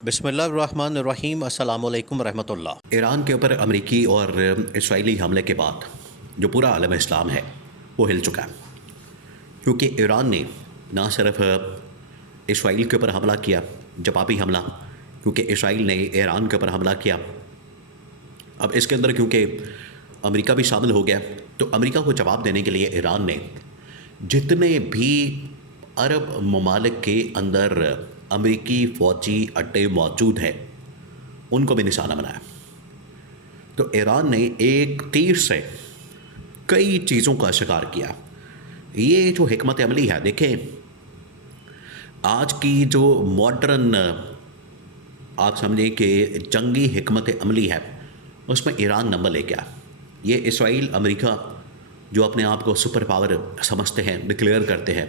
بسم اللہ الرحمن الرحیم۔ السلام علیکم ورحمۃ اللہ۔ ایران کے اوپر امریکی اور اسرائیلی حملے کے بعد جو پورا عالم اسلام ہے وہ ہل چکا ہے، کیونکہ ایران نے نہ صرف اسرائیل کے اوپر حملہ کیا، جوابی حملہ، کیونکہ اسرائیل نے ایران کے اوپر حملہ کیا۔ اب اس کے اندر کیونکہ امریکہ بھی شامل ہو گیا، تو امریکہ کو جواب دینے کے لیے ایران نے جتنے بھی عرب ممالک کے اندر امریکی فوجی اڈے موجود ہیں ان کو بھی نشانہ بنایا۔ تو ایران نے ایک تیر سے کئی چیزوں کا شکار کیا۔ یہ جو حکمت عملی ہے، دیکھیں آج کی جو ماڈرن آپ سمجھیں کہ جنگی حکمت عملی ہے، اس میں ایران نمبر لے گیا۔ یہ اسرائیل امریکہ جو اپنے آپ کو سپر پاور سمجھتے ہیں، ڈکلیئر کرتے ہیں،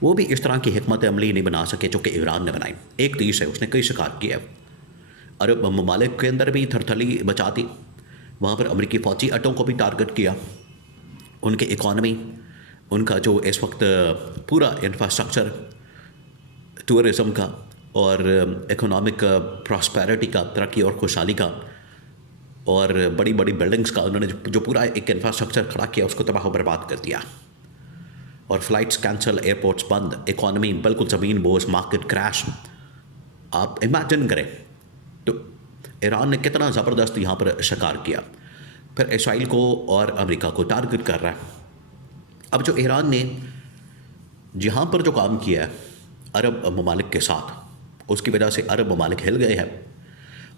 وہ بھی اس طرح کی حکمت عملی نہیں بنا سکے جو کہ ایران نے بنائی۔ ایک تیر سے اس نے کئی شکار کیا۔ عرب ممالک کے اندر بھی تھرتھلی مچا دی، وہاں پر امریکی فوجی اڈوں کو بھی ٹارگٹ کیا، ان کے اکانومی، ان کا جو اس وقت پورا انفراسٹرکچر ٹورزم کا اور اکنامک پراسپیرٹی کا، ترقی اور خوشحالی کا اور بڑی بڑی بلڈنگز کا انہوں نے جو پورا ایک انفراسٹرکچر کھڑا کیا، اس کو تباہ و برباد کر دیا، اور فلائٹس کینسل، ایئرپورٹس بند، اکانومی بالکل زمین بوس، مارکیٹ کریش۔ آپ امیجن کریں تو ایران نے کتنا زبردست یہاں پر شکار کیا، پھر اسرائیل کو اور امریکہ کو ٹارگٹ کر رہا ہے۔ اب جو ایران نے جہاں پر جو کام کیا ہے عرب ممالک کے ساتھ، اس کی وجہ سے عرب ممالک ہل گئے ہیں۔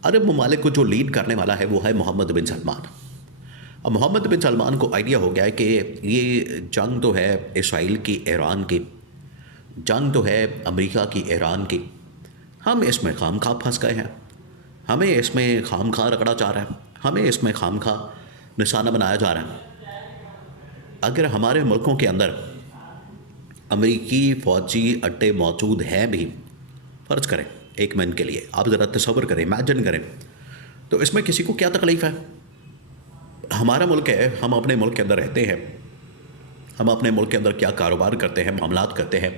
عرب ممالک کو جو لیڈ کرنے والا ہے وہ ہے محمد بن سلمان۔ اب محمد بن سلمان کو آئیڈیا ہو گیا ہے کہ یہ جنگ تو ہے اسرائیل کی، ایران کی جنگ تو ہے، امریکہ کی، ایران کی، ہم اس میں خام خواہ پھنس گئے ہیں، ہمیں اس میں خام خواہ رگڑا جا رہا ہے، ہمیں اس میں خام خواہ نشانہ بنایا جا رہا ہے۔ اگر ہمارے ملکوں کے اندر امریکی فوجی اڈے موجود ہیں بھی، فرض کریں ایک منٹ کے لیے، آپ ذرا تصور کریں، امیجن کریں، تو اس میں کسی کو کیا تکلیف ہے؟ ہمارا ملک ہے، ہم اپنے ملک کے اندر رہتے ہیں، ہم اپنے ملک کے اندر کیا کاروبار کرتے ہیں، معاملات کرتے ہیں،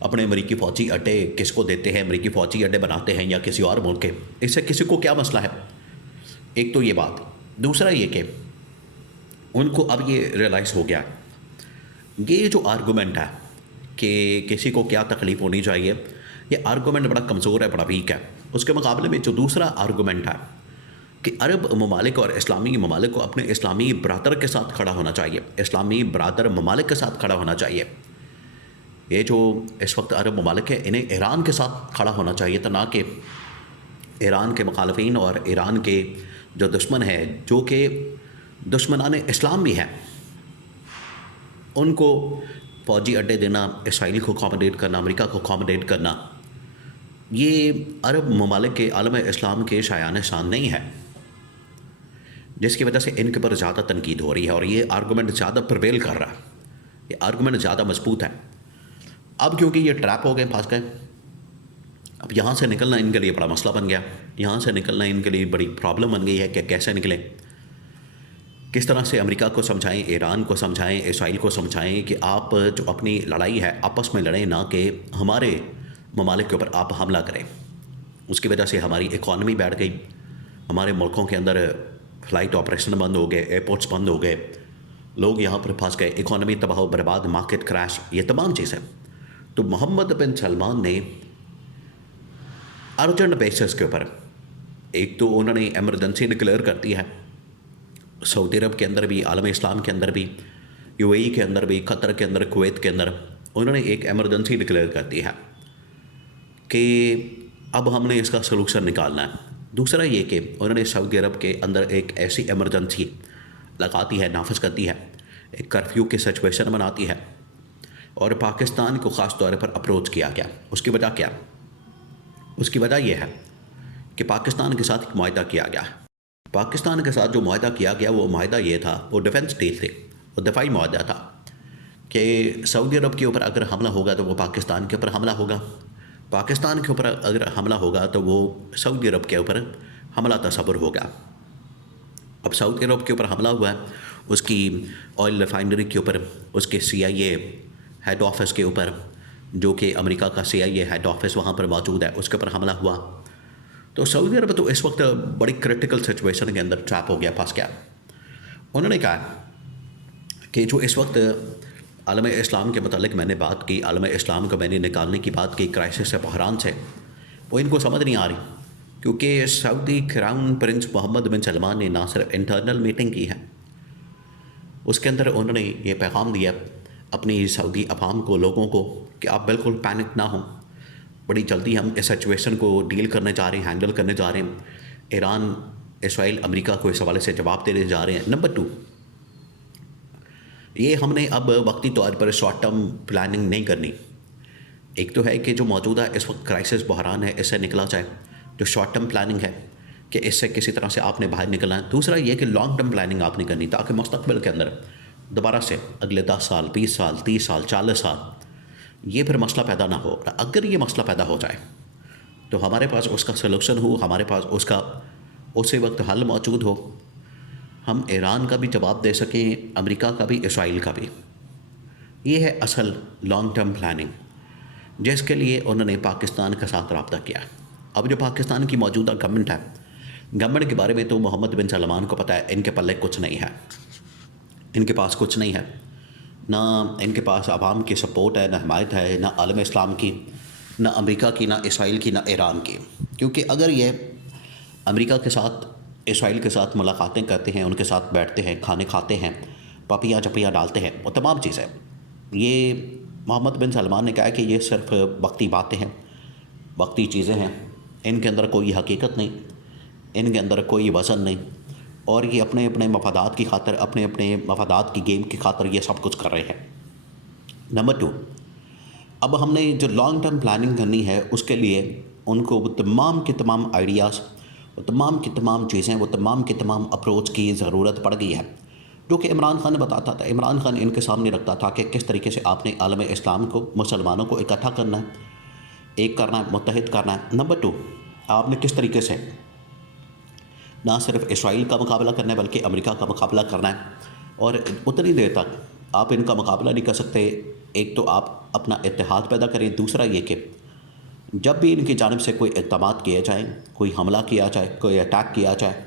اپنے امریکی فوجی اڈے کس کو دیتے ہیں، امریکی فوجی اڈے بناتے ہیں یا کسی اور ملک کے، اس سے کسی کو کیا مسئلہ ہے؟ ایک تو یہ بات۔ دوسرا یہ کہ ان کو اب یہ ریئلائز ہو گیا، یہ جو آرگومنٹ ہے کہ کسی کو کیا تکلیف ہونی چاہیے، یہ آرگومنٹ بڑا کمزور ہے، بڑا ویک ہے۔ اس کے مقابلے میں جو دوسرا آرگومنٹ ہے کہ عرب ممالک اور اسلامی ممالک کو اپنے اسلامی برادر کے ساتھ کھڑا ہونا چاہیے، اسلامی برادر ممالک کے ساتھ کھڑا ہونا چاہیے۔ یہ جو اس وقت عرب ممالک ہیں، انہیں ایران کے ساتھ کھڑا ہونا چاہیے تھا، نہ کہ ایران کے مخالفین اور ایران کے جو دشمن ہیں، جو کہ دشمنان اسلام بھی ہیں، ان کو فوجی اڈے دینا، اسرائیل کو اکاموڈیٹ کرنا، امریکہ کو اکاموڈیٹ کرنا، یہ عرب ممالک کے عالم اسلام کے شایان شان نہیں ہے، جس کی وجہ سے ان کے پر زیادہ تنقید ہو رہی ہے اور یہ آرگومنٹ زیادہ پرویل کر رہا ہے، یہ آرگومنٹ زیادہ مضبوط ہے۔ اب کیونکہ یہ ٹریپ ہو گئے، پھنس گئے، اب یہاں سے نکلنا ان کے لیے بڑا مسئلہ بن گیا، یہاں سے نکلنا ان کے لیے بڑی پرابلم بن گئی ہے کہ کیسے نکلیں، کس طرح سے امریکہ کو سمجھائیں، ایران کو سمجھائیں، اسرائیل کو سمجھائیں کہ آپ جو اپنی لڑائی ہے آپس میں لڑیں، نہ کہ ہمارے ممالک کے اوپر آپ حملہ کریں۔ اس کی وجہ سے ہماری اکانومی بیٹھ گئی، ہمارے ملکوں کے اندر فلائٹ آپریشن بند ہو گئے، ایئرپورٹس بند ہو گئے، لوگ یہاں پر پھنس گئے، اکانومی تباہ و برباد، مارکیٹ کریش، یہ تمام چیزیں۔ تو محمد بن سلمان نے ارجنٹ بیسس کے اوپر، ایک تو انہوں نے ایمرجنسی ڈکلیئر کر دی ہے، سعودی عرب کے اندر بھی، عالم اسلام کے اندر بھی، یو اے ای کے اندر بھی، قطر کے اندر، کویت کے اندر، انہوں نے ایک ایمرجنسی ڈکلیئر کر دی ہے کہ اب ہم نے اس کا سلوشن نکالنا ہے۔ دوسرا یہ کہ انہوں نے سعودی عرب کے اندر ایک ایسی ایمرجنسی لگاتی ہے، نافذ کرتی ہے، ایک کرفیو کی سچویشن بناتی ہے، اور پاکستان کو خاص طور پر اپروچ کیا گیا۔ اس کی وجہ کیا؟ اس کی وجہ یہ ہے کہ پاکستان کے ساتھ ایک معاہدہ کیا گیا۔ پاکستان کے ساتھ جو معاہدہ کیا گیا، وہ معاہدہ یہ تھا، وہ ڈیفنس ڈیل تھی، وہ دفاعی معاہدہ تھا کہ سعودی عرب کے اوپر اگر حملہ ہوگا تو وہ پاکستان کے اوپر حملہ ہوگا، پاکستان کے اوپر اگر حملہ ہوگا تو وہ سعودی عرب کے اوپر حملہ تصور ہوگا۔ اب سعودی عرب کے اوپر حملہ ہوا ہے، اس کی آئل ریفائنری کے اوپر، اس کے CIA ہیڈ آفس کے اوپر، جو کہ امریکہ کا CIA ہیڈ آفس وہاں پر موجود ہے، اس کے اوپر حملہ ہوا. تو سعودی عرب تو اس وقت بڑی کرٹیکل سچویشن کے اندر ٹریپ ہو گیا، پھنس گیا. انہوں نے کہا کہ جو اس وقت عالم اسلام کے متعلق میں نے بات کی، عالم اسلام کو میں نے نکالنے کی بات کی کرائسس سے، بحران سے، وہ ان کو سمجھ نہیں آ رہی. کیونکہ سعودی کراؤن پرنس محمد بن سلمان نے نہ صرف انٹرنل میٹنگ کی ہے، اس کے اندر انہوں نے یہ پیغام دیا اپنی سعودی عوام کو، لوگوں کو، کہ آپ بالکل پینک نہ ہوں. بڑی جلدی ہم اس سچویشن کو ڈیل کرنے جا رہے ہیں، ہینڈل کرنے جا رہے ہیں. ایران، اسرائیل، امریکہ کو اس حوالے سے جواب دینے جا رہے ہیں. نمبر 2، یہ ہم نے اب وقتی طور پر شارٹ ٹرم پلاننگ نہیں کرنی. ایک تو ہے کہ جو موجودہ اس وقت کرائسس بحران ہے، اس سے نکلا جائے، جو شارٹ ٹرم پلاننگ ہے کہ اس سے کسی طرح سے آپ نے باہر نکلنا ہے. دوسرا یہ کہ لانگ ٹرم پلاننگ آپ نے کرنی، تاکہ مستقبل کے اندر دوبارہ سے اگلے 10 سال، 20 سال، 30 سال، 40 سال یہ پھر مسئلہ پیدا نہ ہو. اگر یہ مسئلہ پیدا ہو جائے تو ہمارے پاس اس کا سلوشن ہو، ہمارے پاس اس کا اسی وقت حل موجود ہو. ہم ایران کا بھی جواب دے سکیں، امریکہ کا بھی، اسرائیل کا بھی. یہ ہے اصل لانگ ٹرم پلاننگ، جس کے لیے انہوں نے پاکستان کے ساتھ رابطہ کیا. اب جو پاکستان کی موجودہ گورنمنٹ ہے، گورنمنٹ کے بارے میں تو محمد بن سلمان کو پتہ ہے ان کے پلے کچھ نہیں ہے، ان کے پاس کچھ نہیں ہے. نہ ان کے پاس عوام کی سپورٹ ہے، نہ حمایت ہے، نہ عالم اسلام کی، نہ امریکہ کی، نہ اسرائیل کی، نہ ایران کی. کیونکہ اگر یہ امریکہ کے ساتھ، اسرائیل کے ساتھ ملاقاتیں کرتے ہیں، ان کے ساتھ بیٹھتے ہیں، کھانے کھاتے ہیں، پپیاں چپیاں ڈالتے ہیں، وہ تمام چیزیں، یہ محمد بن سلمان نے کہا کہ یہ صرف وقتی باتیں ہیں، وقتی چیزیں ہیں. ان کے اندر کوئی حقیقت نہیں، ان کے اندر کوئی وزن نہیں، اور یہ اپنے اپنے مفادات کی خاطر، اپنے اپنے مفادات کی گیم کی خاطر یہ سب کچھ کر رہے ہیں. نمبر 2، اب ہم نے جو لانگ ٹرم پلاننگ کرنی ہے، اس کے لیے ان کو وہ تمام کے تمام آئیڈیاز، وہ تمام کی تمام چیزیں، وہ تمام کے تمام اپروچ کی ضرورت پڑ گئی ہے، جو کہ عمران خان نے بتاتا تھا. عمران خان ان کے سامنے رکھتا تھا کہ کس طریقے سے آپ نے عالم اسلام کو، مسلمانوں کو اکٹھا کرنا ہے، ایک کرنا ہے، متحد کرنا ہے. نمبر 2، آپ نے کس طریقے سے نہ صرف اسرائیل کا مقابلہ کرنا ہے بلکہ امریکہ کا مقابلہ کرنا ہے. اور اتنی دیر تک آپ ان کا مقابلہ نہیں کر سکتے. ایک تو آپ اپنا اتحاد پیدا کریں، دوسرا یہ کہ جب بھی ان کی جانب سے کوئی اقدامات کیے جائیں، کوئی حملہ کیا جائے، کوئی اٹیک کیا جائے،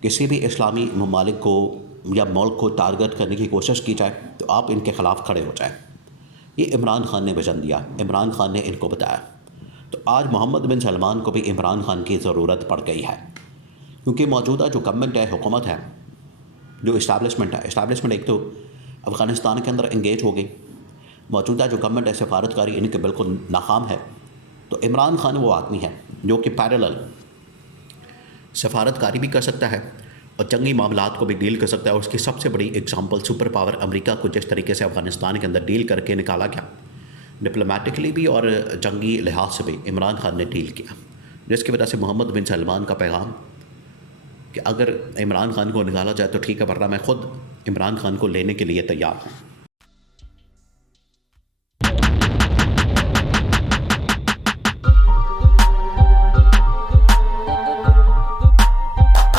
کسی بھی اسلامی ممالک کو یا ملک کو ٹارگٹ کرنے کی کوشش کی جائے، تو آپ ان کے خلاف کھڑے ہو جائیں. یہ عمران خان نے ویژن دیا، عمران خان نے ان کو بتایا. تو آج محمد بن سلمان کو بھی عمران خان کی ضرورت پڑ گئی ہے، کیونکہ موجودہ جو گورنمنٹ ہے، حکومت ہے، جو اسٹیبلشمنٹ ہے، اسٹیبلشمنٹ ایک تو افغانستان کے اندر انگیج ہو گئی. موجودہ جو گورنمنٹ ہے، سفارتکاری ان کے بالکل ناکام ہے. تو عمران خان وہ آدمی ہے جو کہ پیرلل سفارتکاری بھی کر سکتا ہے اور جنگی معاملات کو بھی ڈیل کر سکتا ہے. اور اس کی سب سے بڑی اگزامپل سپر پاور امریکہ کو جس طریقے سے افغانستان کے اندر ڈیل کر کے نکالا گیا، ڈپلومیٹکلی بھی اور جنگی لحاظ سے بھی عمران خان نے ڈیل کیا، جس کی وجہ سے محمد بن سلمان کا پیغام کہ اگر عمران خان کو نکالا جائے تو ٹھیک ہے، ورنہ میں خود عمران خان کو لینے کے لیے تیار ہوں.